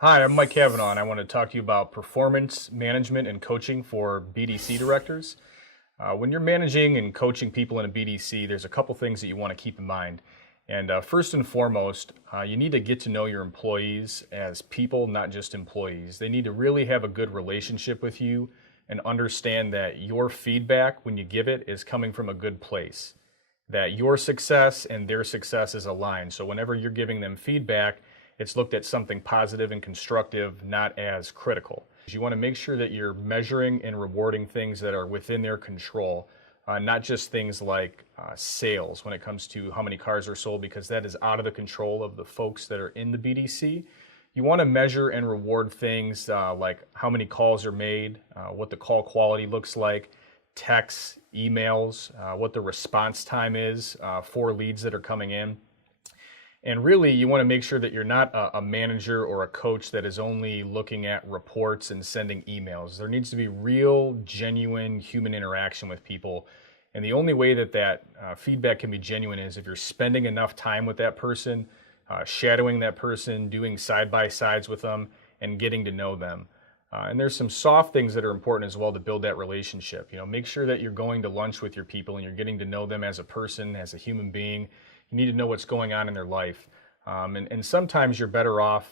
Hi, I'm Mike Cavanaugh, and I want to talk to you about performance management and coaching for BDC directors. When you're managing and coaching people in a BDC, there's a couple things that you want to keep in mind. And first and foremost, you need to get to know your employees as people, not just employees. They need to really have a good relationship with you and understand that your feedback, when you give it, is coming from a good place. That your success and their success is aligned. So whenever you're giving them feedback, it's looked at something positive and constructive, not as critical. You want to make sure that you're measuring and rewarding things that are within their control, not just things like sales when it comes to how many cars are sold, because that is out of the control of the folks that are in the BDC. You want to measure and reward things like how many calls are made, what the call quality looks like, texts, emails, what the response time is for leads that are coming in. And really, you want to make sure that you're not a manager or a coach that is only looking at reports and sending emails. There needs to be real, genuine human interaction with people. And the only way that feedback can be genuine is if you're spending enough time with that person, shadowing that person, doing side-by-sides with them, and getting to know them. And there's some soft things that are important as well to build that relationship. Make sure that you're going to lunch with your people and you're getting to know them as a person, as a human being. You need to know what's going on in their life. And sometimes you're better off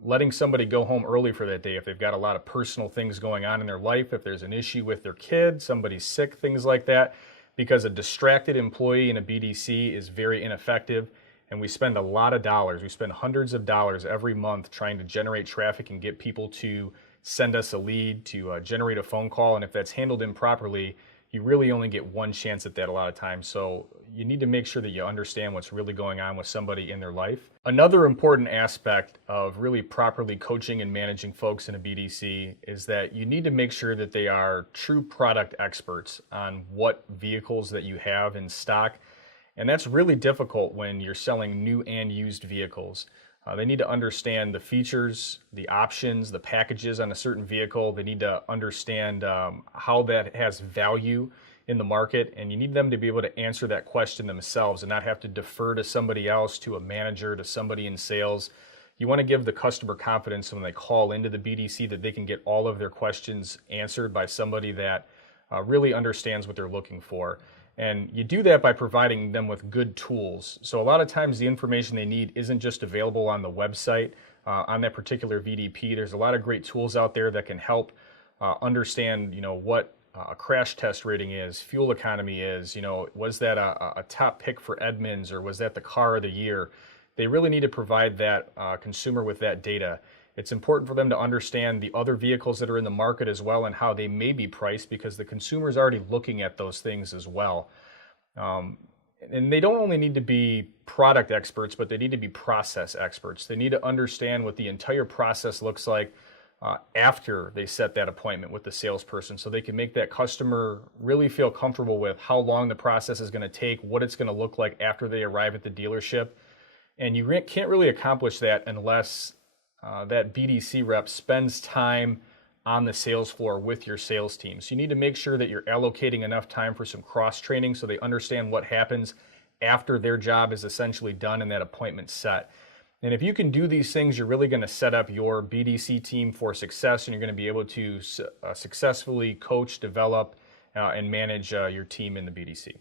letting somebody go home early for that day if they've got a lot of personal things going on in their life, if there's an issue with their kid, somebody's sick, things like that, because a distracted employee in a BDC is very ineffective. And we spend a lot of dollars. We spend hundreds of dollars every month trying to generate traffic and get people to send us a lead, to generate a phone call. And if that's handled improperly, you really only get one chance at that a lot of times. So you need to make sure that you understand what's really going on with somebody in their life. Another important aspect of really properly coaching and managing folks in a BDC is that you need to make sure that they are true product experts on what vehicles that you have in stock. And that's really difficult when you're selling new and used vehicles. They need to understand the features, the options, the packages on a certain vehicle. They need to understand how that has value in the market, and you need them to be able to answer that question themselves and not have to defer to somebody else, to a manager, to somebody in sales. You want to give the customer confidence when they call into the BDC that they can get all of their questions answered by somebody that really understands what they're looking for. And you do that by providing them with good tools. So a lot of times the information they need isn't just available on the website, on that particular VDP. There's a lot of great tools out there that can help understand, what a crash test rating is, fuel economy is, was that a top pick for Edmunds, or was that the car of the year? They really need to provide that consumer with that data. It's important for them to understand the other vehicles that are in the market as well and how they may be priced, because the consumer is already looking at those things as well. And they don't only need to be product experts, but they need to be process experts. They need to understand what the entire process looks like after they set that appointment with the salesperson, so they can make that customer really feel comfortable with how long the process is going to take, what it's going to look like after they arrive at the dealership. And you can't really accomplish that unless that BDC rep spends time on the sales floor with your sales team. So you need to make sure that you're allocating enough time for some cross training so they understand what happens after their job is essentially done and that appointment set. And if you can do these things, you're really going to set up your BDC team for success, and you're going to be able to successfully coach, develop, and manage your team in the BDC.